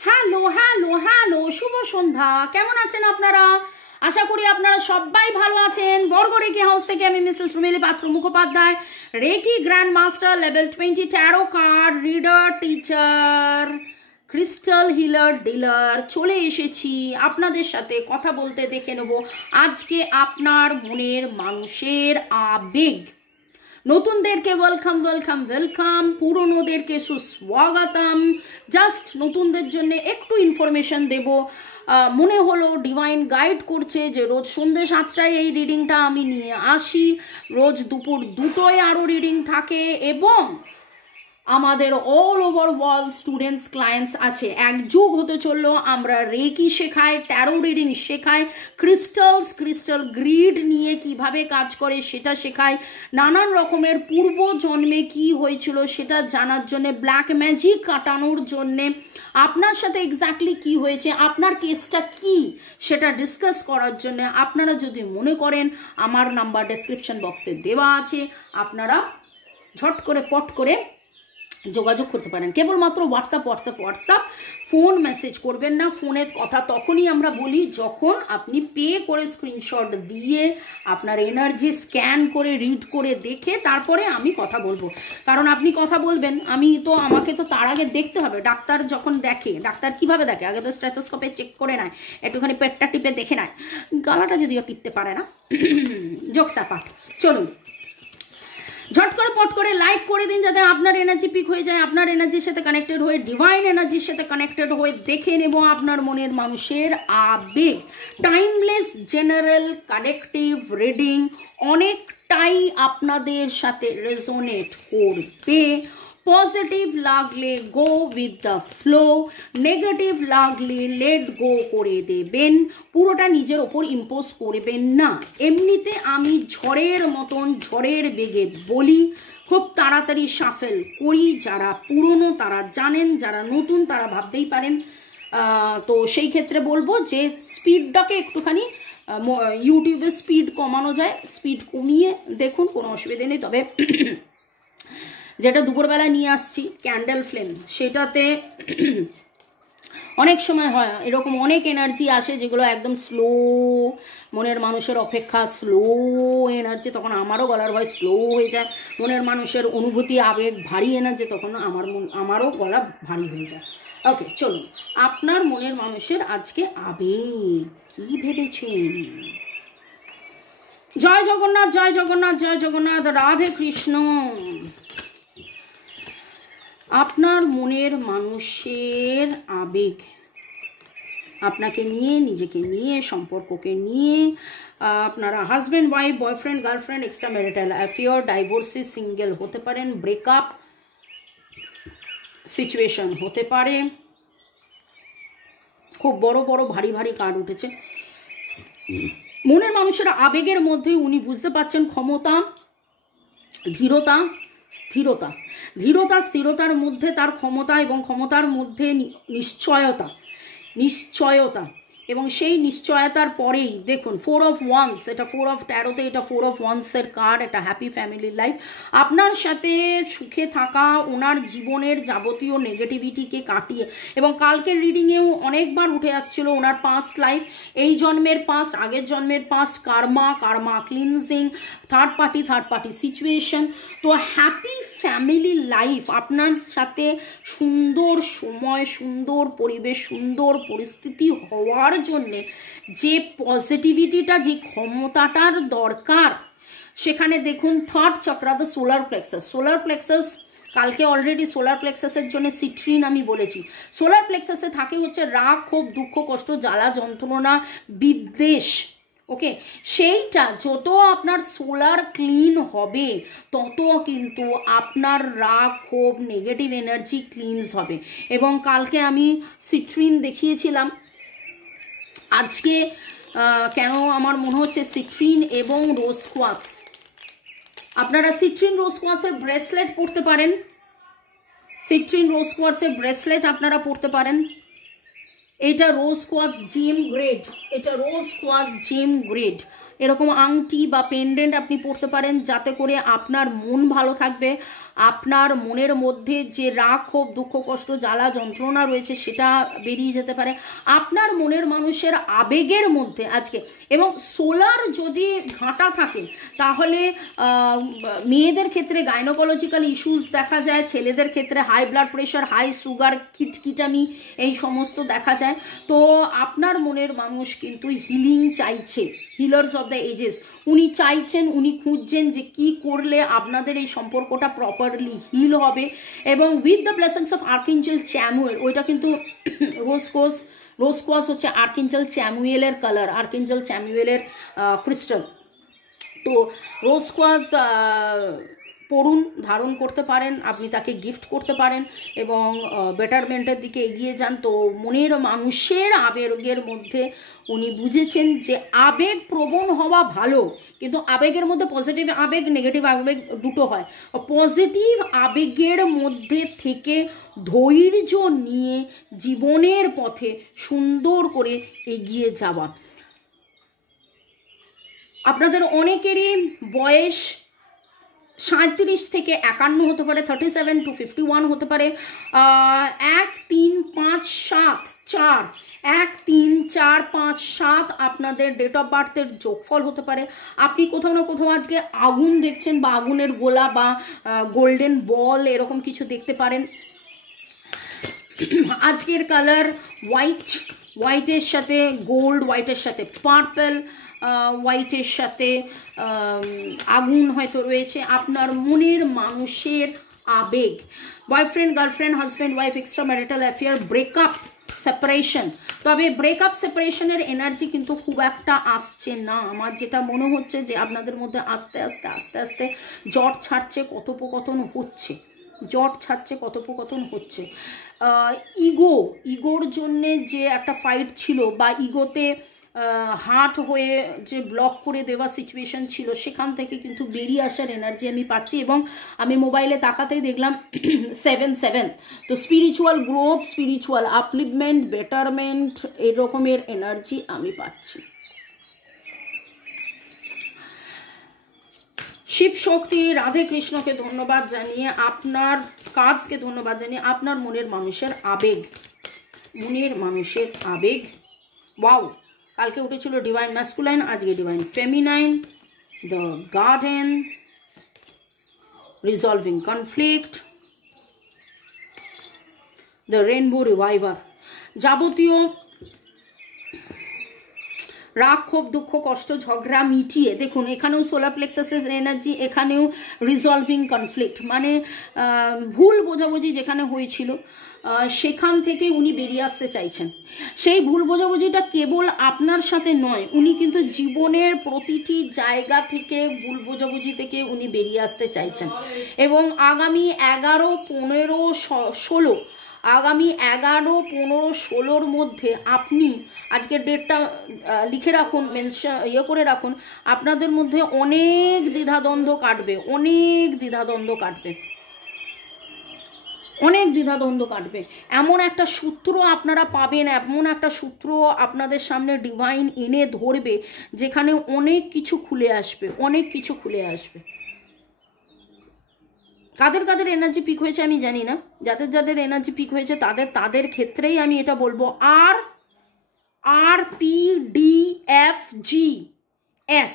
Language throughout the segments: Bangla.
হ্যালো হ্যালো হ্যালো, শুভ সন্ধ্যা। কেমন আছেন আপনারা? আশা করি আপনারা সবাই ভালো আছেন। বর্গ রেকি হাউস থেকে আমি Mrs Rumeli Patra Mukhopadhyay, reiki grand master level 20 tarot card reader teacher, crystal healer dealer চলে এসেছি আপনাদের সাথে কথা বলতে। দেখে নেব আজকে আপনার মনের মানুষের আবেগ। নতুনদেরকে ওয়েলকাম ওয়েলকাম ওয়েলকাম, পুরনোদেরকে সুস্বাগতম। জাস্ট নতুনদের জন্য একটু ইনফরমেশন দেব। মনে হলো ডিভাইন গাইড করছে যে রোজ সন্ধ্যে 7টায় এই রিডিংটা আমি নিয়ে আসি, রোজ দুপুর 2টোয় আরও রিডিং থাকে, এবং আমাদের all over world students clients আছে। একযুগ হতে চললো আমরা রেকি শেখাই, ট্যারো রিডিং শেখাই, ক্রিস্টাল গ্রিড নিয়ে কিভাবে কাজ করে সেটা শেখাই, নানান রকমের পূর্ব জন্মে কি হয়েছিল সেটা জানার জন্যে, ব্ল্যাক ম্যাজিক কাটানোর জন্যে, আপনার সাথে এক্স্যাক্টলি কি হয়েছে, আপনার কেসটা কি সেটা ডিসকাস করার জন্য। আপনারা যদি মনে করেন, আমার নাম্বার ডেসক্রিপশন বক্সে দেওয়া আছে, আপনারা ঝট করে পট করে যোগাযোগ করতে পারেন। কেবলমাত্র হোয়াটসঅ্যাপ ফোন মেসেজ করবেন না। ফোনের কথা তখনই আমরা বলি যখন আপনি পে করে স্ক্রিনশট দিয়ে আপনার এনার্জি স্ক্যান করে রিড করে দেখে তারপরে আমি কথা বলবো। কারণ আপনি কথা বলবেন, আমাকে তো তার আগে দেখতে হবে। ডাক্তার যখন দেখে, ডাক্তার কিভাবে দেখে? আগে তো স্টেথোস্কোপে চেক করে নেয়, একটুখানি পেটটা টিপে দেখে নেয়, গলাটা যদিও টিপতে পারে না। জোকস অ্যাপার্ট, চলুন ঝট করে পট করে লাইক করে দিন যাতে আপনার এনার্জি পিক হয়ে যায়, আপনার এনার্জির সাথে কানেক্টেড হয়ে, ডিভাইন এনার্জির সাথে কানেক্টেড হয়ে দেখে নেব আপনার মনের মানুষের আবেগ। টাইমলেস জেনারেল কানেক্টিভ রিডিং অনেকটাই আপনাদের সাথে রেজোনেট করবে। পজিটিভ লাগলে go with the flow, negative লাগলে লেট গো করে দেবেন। পুরোটা নিজের ওপর ইম্পোজ করবেন না। এমনিতে আমি ঝড়ের মতন ঝড়ের বেগে বলি, খুব তাড়াতাড়ি সাফেল করি। যারা পুরনো তারা জানেন, যারা নতুন তারা ভাবতেই পারেন। তো সেই ক্ষেত্রে বলবো যে স্পিডটাকে একটুখানি ইউটিউবে স্পিড কমানো যায়, স্পিড কমিয়ে দেখুন, কোনো অসুবিধে নেই। তবে যেটা দুপুরবেলা নিয়ে আসছি ক্যান্ডেল ফ্লেম, সেটাতে অনেক সময় হয় এরকম, অনেক এনার্জি আসে যেগুলো একদম স্লো, মনের মানুষের অপেক্ষা স্লো এনার্জি, তখন আমারও গলার ভয় স্লো হয়ে যায়। মনের মানুষের অনুভূতি আবেগ ভারী এনার্জি, তখন আমারও গলা ভারী হয়ে যায়। ওকে, চলুন আপনার মনের মানুষের আজকে আবেগ কি ভেবেছেন। জয় জগন্নাথ, জয় জগন্নাথ, জয় জগন্নাথ, রাধে কৃষ্ণ। আপনার মনের মানুষের আবেগ আপনাকে নিয়ে, নিজেকে নিয়ে, সম্পর্ককে নিয়ে, আপনারা husband wife, boyfriend girlfriend, extra marital affair, divorcee, single হতে পারেন, ব্রেকআপ সিচুয়েশন হতে পারে। খুব বড় বড় ভারী ভারী কার্ড উঠেছে। মনের মানুষের আবেগের মধ্যে উনি বুঝতে পারছেন ক্ষমতা, ধীরতা, স্থিরতা। ধীরতা স্থিরতার মধ্যে তার ক্ষমতা, এবং ক্ষমতার মধ্যে নিশ্চয়তা, এবং সেই নিশ্চয়তার পরেই দেখুন 4 অফ ওয়ান্স, এটা 4 অফ ট্যারোতে, এটা 4 অফ ওয়ান্সের কার্ড, এটা হ্যাপি ফ্যামিলি লাইফ। আপনার সাথে সুখে থাকা, ওনার জীবনের যাবতীয় নেগেটিভিটিকে কাটিয়ে, এবং কালকের রিডিংয়েও অনেকবার উঠে আসছিল ওনার পাস্ট লাইফ, এই জন্মের পাস্ট, আগের জন্মের past, karma cleansing, third party situation. তো হ্যাপি ফ্যামিলি লাইফ, আপনার সাথে সুন্দর সময়, সুন্দর পরিবেশ, সুন্দর পরিস্থিতি হওয়ার জন্যে যে পজিটিভিটিটা, যে ক্ষমতাটার দরকার, সেখানে দেখুন third chakra, the solar plexus. কালকে অলরেডি সোলার প্লেক্সাসের জন্য সিট্রিন আমি বলেছি। সোলার প্লেক্সাসে থাকে হচ্ছে রাগ, ক্ষোভ, দুঃখ, কষ্ট, জ্বালা, যন্ত্রণা, বিদ্বেষ। ওকে, সেইটা যত আপনার সোলার ক্লিন হবে তত কিন্তু আপনার রাগ, ক্ষোভ, নেগেটিভ এনার্জি ক্লিনস হবে। এবং কালকে আমি সিট্রিন দেখিয়েছিলাম। আজকে কেন আমার মনে হচ্ছে সিট্রিন এবং রোজ কোয়ার্টজ, আপনারা সিট্রিন রোজ কোয়ার্টজের ব্রেসলেট পরতে পারেন। সিট্রিন রোজ কোয়ার্টজের ব্রেসলেট আপনারা পরতে পারেন। এটা রোজ কোয়ার্টজ জিএম গ্রেড, এটা রোজ কোয়ার্টজ জিএম গ্রেড। এরকম আংটি বা পেন্ডেন্ট আপনি পরতে পারেন, যাতে করে আপনার মন ভালো থাকবে, আপনার মনের মধ্যে যে রাগ ক্ষোভ দুঃখ কষ্ট জ্বালা যন্ত্রণা রয়েছে সেটা বেরিয়ে যেতে পারে আপনার মনের মানুষের আবেগের মধ্যে আজকে। এবং সোলার যদি ঘাঁটা থাকে তাহলে মেয়েদের ক্ষেত্রে গাইনোকোলজিক্যাল ইস্যুস দেখা যায়, ছেলেদের ক্ষেত্রে high blood pressure, high sugar, কিটকিটামি এই সমস্ত দেখা যায়। তো আপনার মনের মানুষ কিন্তু হিলিং চাইছে, হিলার্স অফ দ্য এজেস, উনি চাইছেন, উনি খুঁজছেন যে কি করলে আপনাদের এই সম্পর্কটা প্রপারলি হিল হবে। এবং উইথ দ্য ব্লেসিংস অফ আর্কএঞ্জেল চ্যামুয়েল, ওইটা কিন্তু রোজ কোয়াস হচ্ছে আর্কএঞ্জেল চ্যামুয়েলের কালার, আর্কএঞ্জেল চ্যামুয়েলের ক্রিস্টাল। তো রোজ কোয়াস পড়ুন, ধারণ করতে পারেন, আপনি তাকে গিফট করতে পারেন এবং বেটারমেন্টের দিকে এগিয়ে যান। তো মনের মানুষের আবেগের মধ্যে উনি বুঝেছেন যে আবেগ প্রবণ হওয়া ভালো, কিন্তু আবেগের মধ্যে পজিটিভ আবেগ নেগেটিভ আবেগ দুটো হয়। পজিটিভ আবেগের মধ্যে থেকে ধৈর্য নিয়ে জীবনের পথে সুন্দর করে এগিয়ে যাওয়া। আপনাদের অনেকেরই বয়স 37 থেকে 51 হতে পারে, 37 to 51 হতে পারে, 1 3 5 7 4 1 3 4 5 7 আপনাদের ডেট অফ বার্থের যোগফল হতে পারে। আপনি কোথাও না কোথাও আজকে আগুন দেখছেন বা আগুনের গোলা বা গোল্ডেন বল এরকম কিছু দেখতে পারেন। আজকের কালার হোয়াইট, হোয়াইটের সাথে গোল্ড, হোয়াইটের সাথে পার্পল, হোয়াইটের সাথে আগুন হয়তো রয়েছে। আপনার মনের মানুষের আবেগ, boyfriend girlfriend husband wife extra marital affair, breakup separation. তবে ব্রেকআপ সেপারেশনের এনার্জি কিন্তু খুব একটা আসছে না। আমার যেটা মনে হচ্ছে যে আপনাদের মধ্যে আস্তে আস্তে আস্তে আস্তে জট ছাড়ছে, কথোপকথন হচ্ছে, জট ছাড়ছে, কথোপকথন হচ্ছে। ইগোর জন্যে যে একটা ফাইট ছিল বা ইগোতে হার্ট হয়ে যে ব্লক করে দেওয়া সিচুয়েশন ছিল, সেখান থেকে কিন্তু বেরিয়ে আসার এনার্জি আমি পাচ্ছি। এবং আমি মোবাইলে তাকাতেই দেখলাম 7-7। তো spiritual growth, spiritual upliftment, betterment এরকমের এনার্জি আমি পাচ্ছি। শিব শক্তি রাধে কৃষ্ণকে ধন্যবাদ জানিয়ে, আপনার কাজকে ধন্যবাদ জানিয়ে, আপনার মনের মানুষের আবেগ, মনের মানুষের আবেগ। ওয়াও, কালকে উঠেছিল ডিভাইন ম্যাসকুলাইন, আজকে divine feminine, the garden, resolving conflict, the rainbow reviver. যাবতীয় রাগ ক্ষোভ দুঃখ কষ্ট ঝগড়া মিটিয়ে, দেখুন এখানেও সোলার প্লেক্সাসের এনার্জি, এখানেও রিজলভিং কনফ্লিক্ট, মানে ভুল বোঝাবুঝি যেখানে হয়েছিল সেখান থেকে উনি বেরিয়ে আসতে চাইছেন। সেই ভুল বোঝাবুঝিটা কেবল আপনার সাথে নয়, উনি কিন্তু জীবনের প্রতিটি জায়গা থেকে ভুল বোঝাবুঝি থেকে উনি বেরিয়ে আসতে চাইছেন। এবং আগামী 11, 15, 16, আগামী 11, 15, 16 মধ্যে আপনি আজকের ডেটটা লিখে রাখুন, করে রাখুন, আপনাদের মধ্যে অনেক দ্বিধাদ্বন্দ্ব কাটবে, অনেক দ্বিধাদ্বন্দ্ব কাটবে, অনেক দ্বিধাদ্বন্দ্ব কাটবে। এমন একটা সূত্র আপনারা পাবেন, এমন একটা সূত্র আপনাদের সামনে ডিভাইন এনে ধরবে যেখানে অনেক কিছু খুলে আসবে, অনেক কিছু খুলে আসবে। কাদের কাদের এনার্জি পিক হয়েছে আমি জানি না, যাদের যাদের এনার্জি পিক হয়েছে তাদের ক্ষেত্রেই আমি এটা বলবো। RPDFGS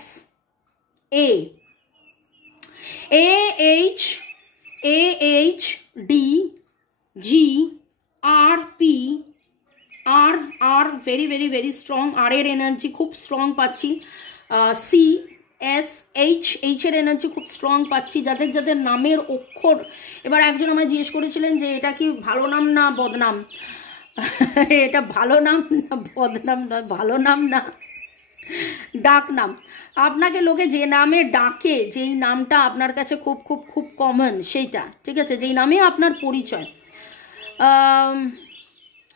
AHDGRPR very very very strong, আর এর এনার্জি খুব স্ট্রং পাচ্ছি। CSH এর এনার্জি খুব স্ট্রং পাচ্ছি। যাদের যাদের নামের অক্ষর, এবার একজন আমায় জিজ্ঞেস করেছিলেন যে এটা কি ভালো নাম না বদনাম। এটা ভালো নাম না বদনাম নয়, ভালো নাম না ডাক নাম। আপনাকে লোকে যে নামে ডাকে, যেই নামটা আপনার কাছে খুব খুব খুব কমন সেইটা, ঠিক আছে, যেই নামে আপনার পরিচয়।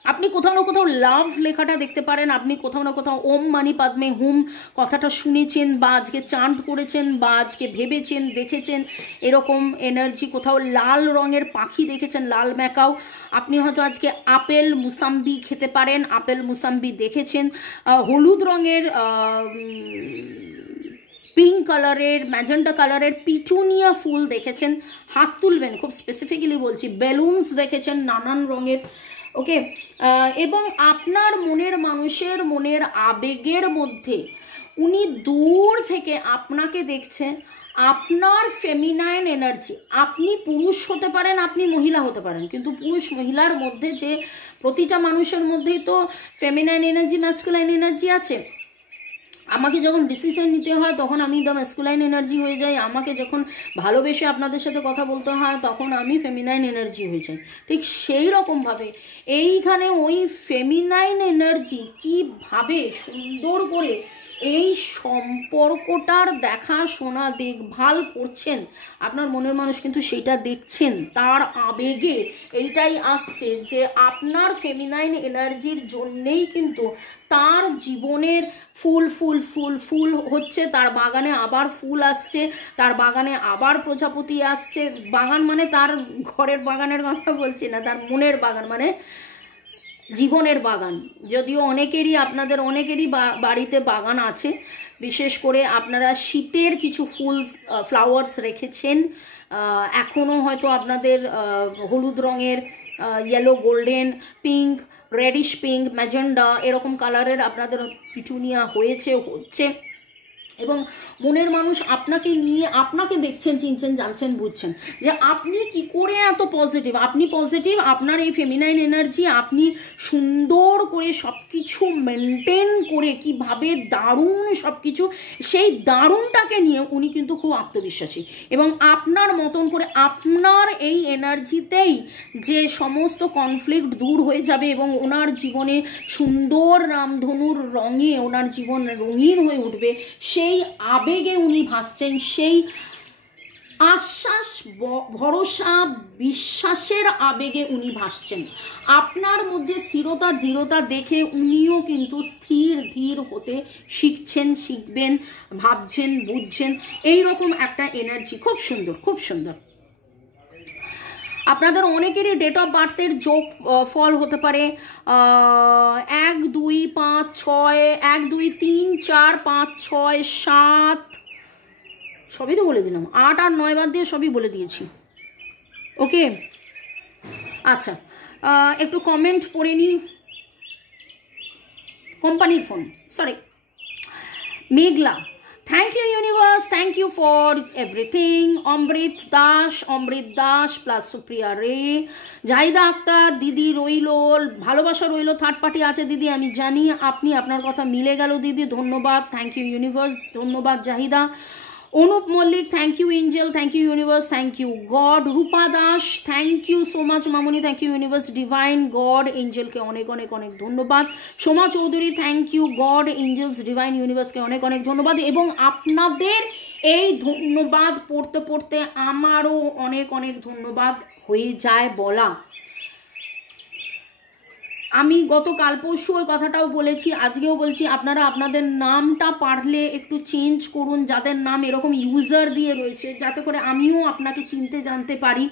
আপনি কোথাও না কোথাও লাভ লেখাটা দেখতে পারেন, আপনি কোথাও না কোথাও ওম মানি পাদ্মে হুম কথাটা শুনেছেন বা আজকে চান্ট করেছেন বা আজকে ভেবেছেন, দেখেছেন এরকম এনার্জি। কোথাও লাল রঙের পাখি দেখেছেন, লাল ম্যাকাও। আপনি হয়তো আজকে আপেল মুসাম্বি খেতে পারেন, আপেল মুসাম্বি দেখেছেন। হলুদ রঙের পিঙ্ক কালারের, ম্যাজেন্টা কালারের পিটুনিয়া ফুল দেখেছেন, হাত তুলবেন, খুব স্পেসিফিক্যালি বলছি, বেলুনস দেখেছেন নানান রঙের। ওকে, এবং আপনার মনের মানুষের মনের আবেগের মধ্যে উনি দূর থেকে আপনাকে দেখছে। আপনার ফেমিনাইন এনার্জি, আপনি পুরুষ হতে পারেন, আপনি মহিলা হতে পারেন, কিন্তু পুরুষ মহিলার মধ্যে যে প্রতিটা মানুষের মধ্যেই তো ফেমিনাইন এনার্জি ম্যাসকুলাইন এনার্জি আছে। আমাকে যখন ডিসিশন নিতে হয় তখন আমি দ্য ম্যাসকুলাইন এনার্জি হয়ে যাই, আমাকে যখন ভালোবেসে আপনাদের সাথে কথা বলতে হয় তখন আমি ফেমিনাইন এনার্জি হয়ে যাই। ঠিক সেই রকমভাবে এইখানে ওই ফেমিনাইন এনার্জি কীভাবে সুন্দর করে এই সম্পর্কটার দেখাশোনা দেখভাল করছেন, আপনার মনের মানুষ কিন্তু সেইটা দেখছেন। তার আবেগে এইটাই আসছে যে আপনার ফেমিনাইন এনার্জির জন্যেই কিন্তু তার জীবনের ফুল ফুল ফুল ফুল হচ্ছে, তার বাগানে আবার ফুল আসছে, তার বাগানে আবার প্রজাপতি আসছে। বাগান মানে তার ঘরের বাগানের কথা বলছি না, তার মনের বাগান মানে জীবনের বাগান। যদিও অনেকেরই, আপনাদের অনেকেরই বাড়িতে বাগান আছে, বিশেষ করে আপনারা শীতের কিছু ফ্লাওয়ার্স রেখেছেন, এখনও হয়তো আপনাদের হলুদ রঙের, yellow, golden, pink, radish pink, magenta এরকম কালারের আপনাদের পিটুনিয়া হচ্ছে। এবং মনের মানুষ আপনাকে নিয়ে, আপনাকে দেখছেন, চিনছেন, জানছেন, বুঝছেন যে আপনি কি করে এত পজিটিভ। আপনি পজিটিভ, আপনার এই ফেমিনাইন এনার্জি, আপনি সুন্দর করে সব কিছু মেনটেন করে কিভাবে দারুণ সব কিছু, সেই দারুণটাকে নিয়ে উনি কিন্তু খুব আত্মবিশ্বাসী। এবং আপনার মতন করে আপনার এই এনার্জিতেই যে সমস্ত কনফ্লিক্ট দূর হয়ে যাবে এবং ওনার জীবনে সুন্দর রামধনুর রঙে ওনার জীবন রঙিন হয়ে উঠবে, সেই আবেগে উনি ভাসছেন, সেই আশ্বাস, ভরসা, বিশ্বাসের আবেগে উনি ভাসছেন। আপনার মধ্যে স্থিরতা, দৃঢ়তা দেখে উনিও কিন্তু স্থির ধীর হতে শিখছেন, শিখবেন, ভাবছেন, বুঝছেন, এইরকম একটা এনার্জি। খুব সুন্দর, খুব সুন্দর। আপনাদের অনেকেরই ডেট অফ বার্থের যোগ ফল হতে পারে 1, 2, 5, 6, 1, 2, 3, 4, 5, 6, 7, সবই তো বলে দিলাম, 8 আর 9 বাদ দিয়ে সবই বলে দিয়েছি। ওকে, আচ্ছা, একটু কমেন্ট পড়ে নিই। কোম্পানির phone, sorry, Meghla, thank you universe, thank you for everything. Amrit Das plus Supriya Ray, Zahida Akhtar দিদি রইল, ভালোবাসা রইল, থার্ড পার্টি আছে দিদি আমি জানি, আপনি আপনার কথা মিলে গেল দিদি, ধন্যবাদ, থ্যাংক ইউ ইউনিভার্স, ধন্যবাদ Jahida. Anup Mallick, thank you angel, thank you universe, thank you God. Rupa Das, thank you so much মামুনি, thank you universe, divine God এঞ্জেলকে অনেক অনেক অনেক ধন্যবাদ। Soma Chowdhury, thank you God angels divine ইউনিভার্সকে অনেক অনেক ধন্যবাদ। এবং আপনাদের এই ধন্যবাদ পড়তে পড়তে আমারও অনেক অনেক ধন্যবাদ হয়ে যায় বলা। আমি গতকাল পরশু ওই কথাটাও বলেছি, আজকেও বলছি, আপনারা আপনাদের নামটা পারলে একটু চেঞ্জ করুন, যাদের নাম এরকম ইউজার দিয়ে রয়েছে, যাতে করে আমিও আপনাকে চিনতে জানতে পারি।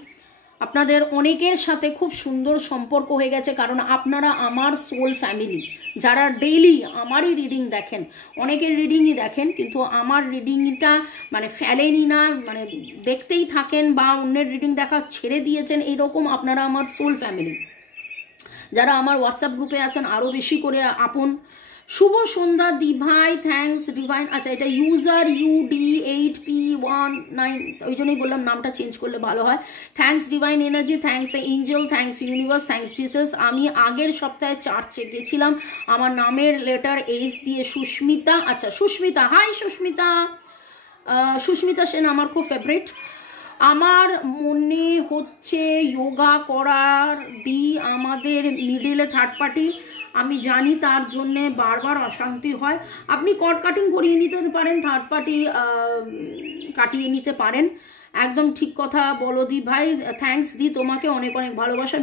আপনাদের অনেকের সাথে খুব সুন্দর সম্পর্ক হয়ে গেছে, কারণ আপনারা আমার সোল ফ্যামিলি। যারা ডেইলি আমারই রিডিং দেখেন, অনেকের রিডিংই দেখেন কিন্তু আমার রিডিংটা মানে ফেলেনি না, মানে দেখতেই থাকেন, বা অন্যের রিডিং দেখা ছেড়ে দিয়েছেন, এইরকম আপনারা আমার সোল ফ্যামিলি। যারা আমার হোয়াটসঅ্যাপ গ্রুপে আছেন আরও বেশি করে আপন। শুভ সন্ধ্যা দিভাই, থ্যাংকস ডিভাইন। আচ্ছা, এটা ইউজার UD8P19, ওই জন্যই বললাম নামটা চেঞ্জ করলে ভালো হয়। Thanks divine energy, thanks Angel, thanks universe, thanks Jesus. আমি আগের সপ্তাহে চার্চে গেছিলাম, আমার নামের লেটার H দিয়ে সুস্মিতা। আচ্ছা, সুস্মিতা, হাই সুস্মিতা। সুস্মিতা সেন আমার খুব ফেভারিট। আমার মনে হচ্ছে যোগা করার আমাদের মিডিলে থার্ড পার্টি, আমি জানি তার জন্যে বারবার অশান্তি হয়। আপনি কট কাটিং করিয়ে নিতে পারেন, থার্ড পার্টি কাটিয়ে নিতে পারেন, একদম ঠিক কথা বলো দি ভাই। থ্যাংকস দি, তোমাকে অনেক অনেক ভালোবাসা।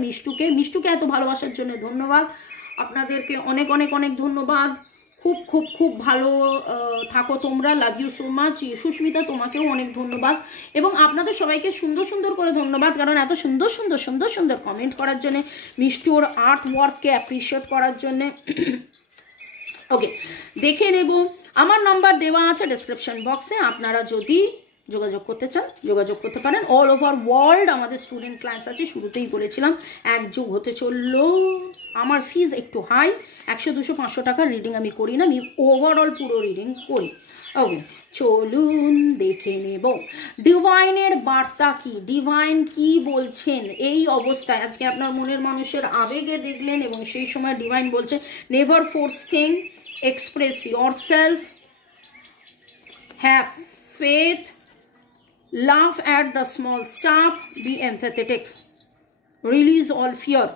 মিষ্টুকে এত ভালোবাসার জন্য ধন্যবাদ, আপনাদেরকে অনেক অনেক অনেক ধন্যবাদ। খুব খুব খুব ভালো থাকো তোমরা, love you so much. Susmita, তোমাকেও অনেক ধন্যবাদ, এবং আপনাদের সবাইকে সুন্দর সুন্দর করে ধন্যবাদ, কারণ এত সুন্দর সুন্দর সুন্দর সুন্দর কমেন্ট করার জন্যে, মিষ্টুর আর্ট ওয়ার্ককে অ্যাপ্রিসিয়েট করার জন্যে। ওকে, দেখে নেব আমার নাম্বার দেওয়া আছে ডেসক্রিপশন বক্সে, আপনারা যদি যোগাযোগ করতে চান যোগাযোগ করতে পারেন। অল ওভার ওয়ার্ল্ড আমাদের স্টুডেন্ট ক্লায়েন্টস আছে, শুরুতেই বলেছিলাম এক যুগ হতে চললো। আমার ফিজ একটু হাই, 100, 200, 500 টাকার রিডিং আমি করি না, আমি ওভারঅল পুরো রিডিং করি। ওকে, চলুন দেখে নেব ডিভাইনের বার্তা কি, ডিভাইন কি বলছেন এই অবস্থায়। আজকে আপনার মনের মানুষের আবেগে দেখলেন এবং সেই সময় ডিভাইন বলছে never force thing, express yourself, have faith, laugh at the small stuff, be empathetic, release all fear।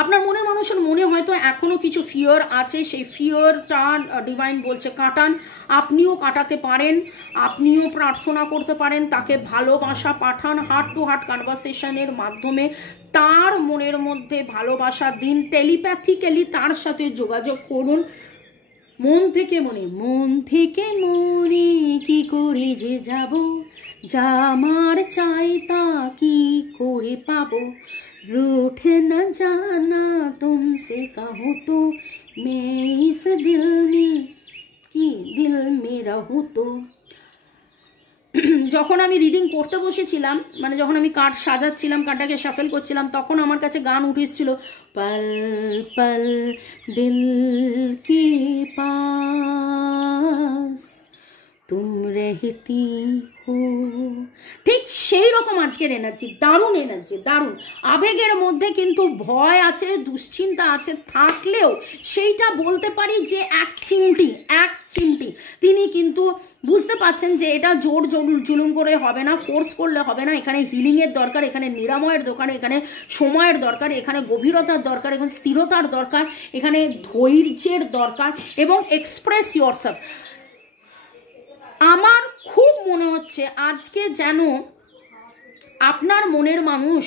আপনার মনের মানুষের মনে হয়তো এখনো কিছু ফিয়ার আছে, সেই ফিয়ারটা ডিভাইন বলছে কাটান। আপনিও কাটাতে পারেন, আপনিও প্রার্থনা করতে পারেন, তাকে ভালোবাসা পাঠান, হার্ট টু হার্ট কনভারসেশনের মাধ্যমে তার মনের মধ্যে ভালোবাসা দিন, টেলিপ্যাথিক্যালি তার সাথে যোগাযোগ করুন, মন থেকে মনে, মন থেকে মনে কি করে যে যাব, যা আমার চাই তা কি করে পাবো, रूठ न जाना तुमसे कहो तो मैं इस दिल में कि दिल में रहूं तो। যখন আমি রিডিং করতে বসেছিলাম, মানে যখন আমি কার্ড সাজাচ্ছিলাম, কার্ডটাকে শাফেল করছিলাম, তখন আমার কাছে গান উঠে এসেছিল, পল পল দিল কে পাস তুম রহতি হো। ঠিক সেই রকম আজকের এনার্জি, দারুণ এনার্জি, দারুণ। আবেগের মধ্যে কিন্তু ভয় আছে, দুশ্চিন্তা আছে, থাকলেও সেইটা বলতে পারি যে এক চিমটি তিনি কিন্তু বুঝতে পারছেন যে এটা জোর জুলুম করে হবে না, ফোর্স করলে হবে না, এখানে হিলিংয়ের দরকার, এখানে নিরাময়ের দরকার, এখানে সময়ের দরকার, এখানে গভীরতার দরকার, এখানে স্থিরতার দরকার, এখানে ধৈর্যের দরকার এবং এক্সপ্রেস ইয়োরসেলফ। আমার খুব মনে হচ্ছে আজকে যেন আপনার মনের মানুষ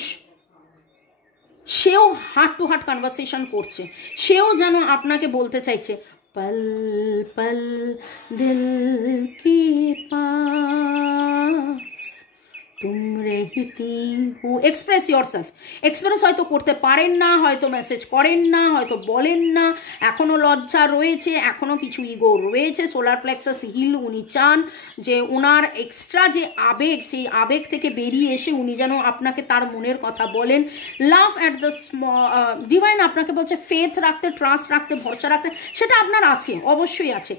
সেও হার্ট টু হার্ট কনভারসেশন করছে, সেও যেন আপনাকে বলতে চাইছে পল পল দিল কে পাস তুম রহতি হো। Express yourself. এক্সপ্রেস হয়তো করতে পারেন না, হয়তো মেসেজ করেন না, হয়তো বলেন না, এখনও লজ্জা রয়েছে, এখনও কিছু ইগো রয়েছে। সোলার প্লেক্সাস হিল উনি চান যে ওনার এক্সট্রা যে আবেগ, সেই আবেগ থেকে বেরিয়ে এসে উনি যেন আপনাকে তার মনের কথা বলেন। লাভ অ্যাট দ্য ডিভাইন আপনাকে বলছে ফেথ রাখতে, ট্রাস্ট রাখতে, ভরসা রাখতে, সেটা আপনার আছে, অবশ্যই আছে।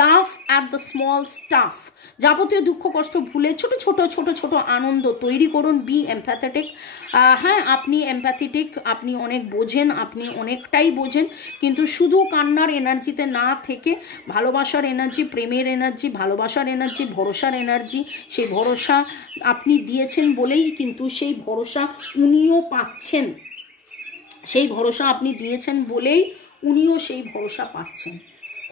লাভ অ্যাট দ্য স্মল স্টাফ, যাবতীয় দুঃখ কষ্ট ভুলে ছোট ছোট ছোট ছোট আনন্দ তৈরি করুন। Be empathetic. হ্যাঁ, আপনি এমপ্যাথেটিক, আপনি অনেক বোঝেন, আপনি অনেকটাই বোঝেন, কিন্তু শুধু কান্নার এনার্জিতে না থেকে ভালোবাসার এনার্জি, প্রেমের এনার্জি, ভালোবাসার এনার্জি, ভরসার এনার্জি, সেই ভরসা আপনি দিয়েছেন বলেই কিন্তু সেই ভরসা উনিও পাচ্ছেন, সেই ভরসা আপনি দিয়েছেন বলেই উনিও সেই ভরসা পাচ্ছেন।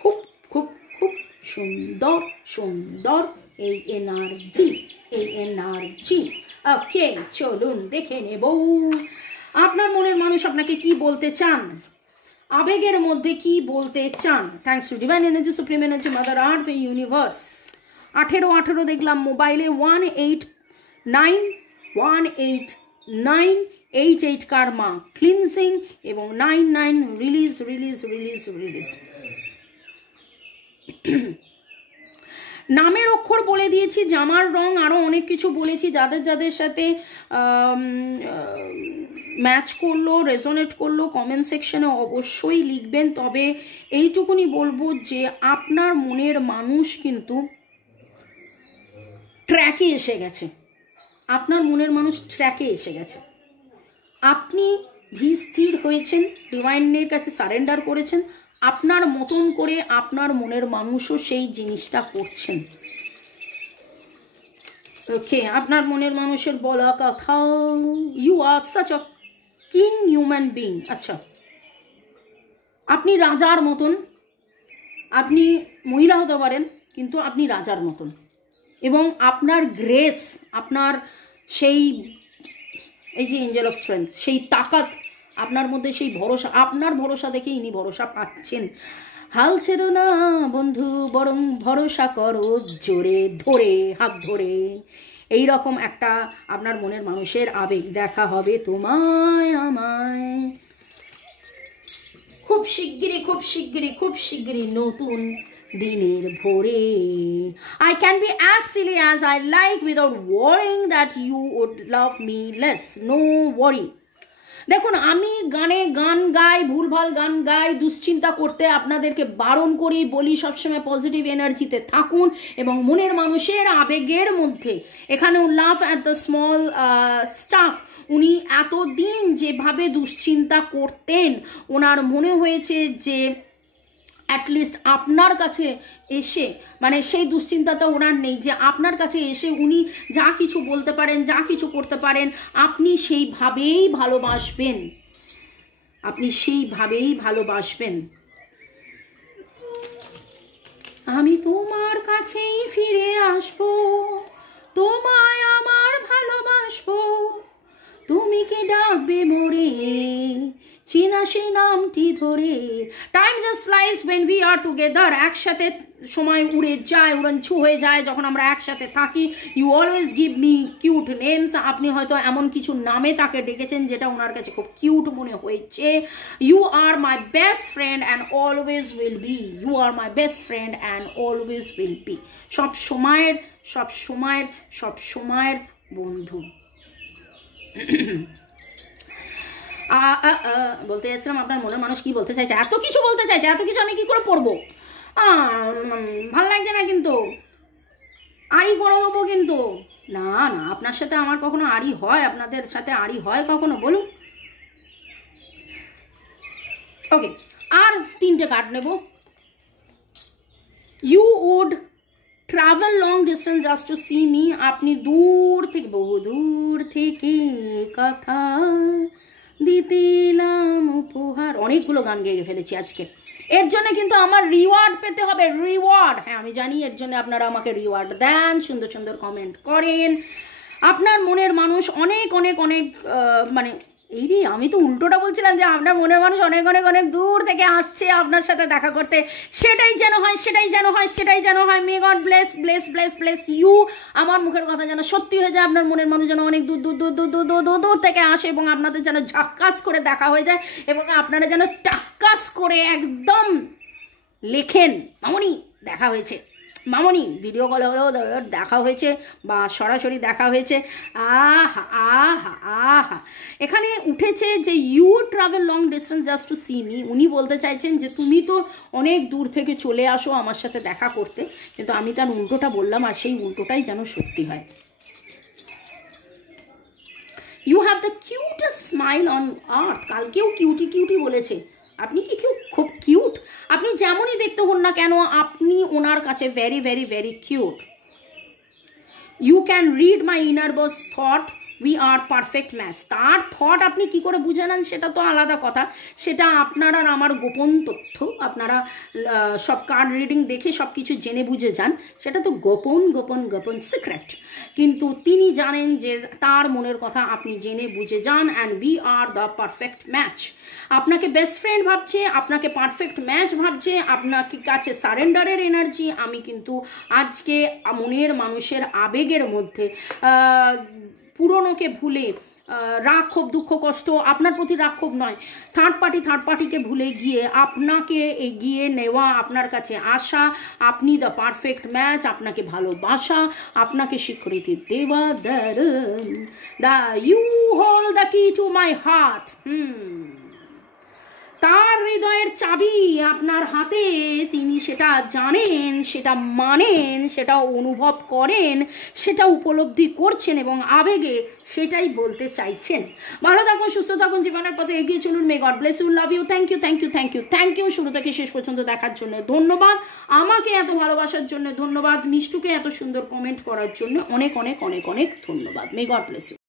খুব খুব খুব সুন্দর সুন্দর এই এনার্জি, এই এনার্জি। ওকে, চলুন দেখে নেব আপনার মনের মানুষ আপনাকে কি বলতে চান, আবেগের মধ্যে কি বলতে চান। Thanks to divine energy, supreme energy, mother earth, universe. 18 দেখলাম মোবাইলে, 189 কার্মা ক্লিনজিং এবং 99 রিলিজ রিলিজ রিলিজ রিলিজ। নামের অক্ষর বলে দিয়েছি, জামার রং, আরও অনেক কিছু বলেছি। যাদের যাদের সাথে ম্যাচ করলো, রেজোনেট করলো, কমেন্ট সেকশনে অবশ্যই লিখবেন। তবে এইটুকুনি বলবো যে আপনার মনের মানুষ কিন্তু ট্র্যাকে এসে গেছে, আপনার মনের মানুষ ট্র্যাকে এসে গেছে। আপনি ধীর স্থির হয়েছেন, ডিভাইনের কাছে সারেন্ডার করেছেন, আপনার মতন করে আপনার মনের মানুষও সেই জিনিসটা করছেন। ওকে, আপনার মনের মানুষের বলা কথা, you are such a king human being. আচ্ছা, আপনি রাজার মতন, আপনি মহিলা হতে পারেন কিন্তু আপনি রাজার মতন, এবং আপনার গ্রেস, আপনার সেই এই যে এঞ্জেল অফ স্ট্রেংথ, সেই তাকাত আপনার মধ্যে, সেই ভরসা, আপনার ভরসা দেখে ইনি ভরসা পাচ্ছেন। হাল ছেড়ো না বন্ধু, বরং ভরসা করো জোরে ধরে, হাত ধরে। এই রকম একটা আপনার মনের মানুষের আবেগ। দেখা হবে তোমায় আমায় খুব শিগগিরই, খুব শিগগিরই, খুব শিগগিরই নতুন দিনের ভোরে। I can be as silly as I like without worrying that you would love me less. No worry. দেখুন, আমি গান গাই, ভুলভাল গান গাই, দুশ্চিন্তা করতে আপনাদেরকে বারণ করি, বলি সবসময় পজিটিভ এনার্জিতে থাকুন এবং মনের মানুষের আবেগের মধ্যে এখানেও লাভ অ্যাট দ্য স্মল স্টাফ। উনি এতদিন যেভাবে দুশ্চিন্তা করতেন, ওনার মনে হয়েছে যে অ্যাটলিস্ট আপনার কাছে এসে, মানে সেই দুশ্চিন্তাটা ওনার নেই, যে আপনার কাছে এসে উনি যা কিছু বলতে পারেন, যা কিছু করতে পারেন, আপনি সেইভাবেই ভালোবাসবেন, আপনি সেইভাবেই ভালোবাসবেন। আমি তোমার কাছেই ফিরে আসবো, তোমায় আমার ভালোবাসবো, তুমি কি ডাকবে মোরে চিনা সেই নামটি ধরে। Time just flies when we are together. একসাথে সময় উড়ে যায়, উড়নছু হয়ে যায় যখন আমরা একসাথে থাকি। You always give me cute names. আপনি হয়তো এমন কিছু নামে তাকে ডেকেছেন যেটা ওনার কাছে খুব কিউট মনে হয়েছে। You are my best friend and always will be. You are my best friend and always will be. সব সময়ের বন্ধু। বলতে যাচ্ছিলাম, আপনার মনের মানুষ কি বলতে চাইছে, এত কিছু বলতে চাইছে, এত কিছু আমি কি করে পড়বো? ভাল লাগছে না কিন্তু, আড়ি করে দেবো কিন্তু। না, আপনার সাথে আমার কখনো আড়ি হয়? আপনাদের সাথে আড়ি হয় কখনো? বলুন। ওকে, আর 3টে কার্ড নেব। You would travel long distance just to see me. আপনি দূর থেকে, বহু দূর থেকে কথা দিতেলাম উপহার। অনেকগুলো গান গেয়ে ফেলেছি আজকে। এর জন্য কিন্তু আমার রিওয়ার্ড পেতে হবে, রিওয়ার্ড। হ্যাঁ, আমি জানি, এর জন্য আপনারা আমাকে রিওয়ার্ড দেন, সুন্দর সুন্দর কমেন্ট করেন। আপনার মনের মানুষ অনেক মানে এই রে, আমি তো উল্টোটা বলছিলাম যে আপনার মনের মানুষ অনেক দূর থেকে আসছে আপনার সাথে দেখা করতে। সেটাই যেন হয়। May God bless you. আমার মুখের কথা যেন সত্যি হয়ে যায়। আপনার মনের মানুষ যেন অনেক দূর থেকে আসে এবং আপনাদের যেন ঝাক্কাস করে দেখা হয়ে যায় এবং আপনারা যেন টাক্কাস করে একদম লেখেন, মামনি দেখা হয়েছে, মামনি ভিডিও কলে হলেও দেখা হয়েছে বা সরাসরি দেখা হয়েছে। আহা এখানে উঠেছে যে you travel long distance just to see me. উনি বলতে চাইছেন যে তুমি তো অনেক দূর থেকে চলে আসো আমার সাথে দেখা করতে, কিন্তু আমি তার উল্টোটা বললাম, আর সেই উল্টোটাই যেন সত্যি হয়। You have the cutest smile on earth. কালকেও কিউটি বলেছে। আপনি কি খুব কিউট? আপনি যেমনই দেখতে হন না কেন, আপনি ওনার কাছে very cute. You can read my inner boss thought, we are perfect match. তার থট আপনি কি করে বুঝে নেন সেটা তো আলাদা কথা, সেটা আপনার আর আমার গোপন তথ্য। আপনারা সব কার্ড রিডিং দেখে সব কিছু জেনে বুঝে যান, সেটা তো গোপন সিক্রেট। কিন্তু তিনি জানেন যে তার মনের কথা আপনি জেনে বুঝে যান। And we are the perfect match. আপনাকে বেস্ট ফ্রেন্ড ভাবছে, আপনাকে পারফেক্ট ম্যাচ ভাবছে, আপনাকে কাছে সারেন্ডারের এনার্জি। আমি কিন্তু আজকে মনের মানুষের আবেগের মধ্যে পুরনোকে ভুলে রাগ ক্ষোভ দুঃখ কষ্ট, আপনার প্রতি রাগ ক্ষোভ নয়, থার্ড পার্টিকে ভুলে গিয়ে আপনাকে এগিয়ে নেওয়া, আপনার কাছে আসা, আপনি দ্য পারফেক্ট ম্যাচ, আপনাকে ভালোবাসা, আপনাকে স্বীকৃতি দেওয়া। দ্য ইউ হোল্ড দ্য কি টু মাই হার্ট। তার হৃদয়ের চাবি আপনার হাতে, তিনি সেটা জানেন, সেটা মানেন, সেটা অনুভব করেন, সেটা উপলব্ধি করছেন এবং আবেগে সেটাই বলতে চাইছেন। ভালো থাকুন, সুস্থ থাকুন, জীবনের পথে এগিয়ে চলুন। May God bless you, love you, thank you শুরু থেকে শেষ পর্যন্ত দেখার জন্য ধন্যবাদ। আমাকে এত ভালোবাসার জন্য ধন্যবাদ। মিষ্টুকে এত সুন্দর কমেন্ট করার জন্য অনেক ধন্যবাদ। May God bless you.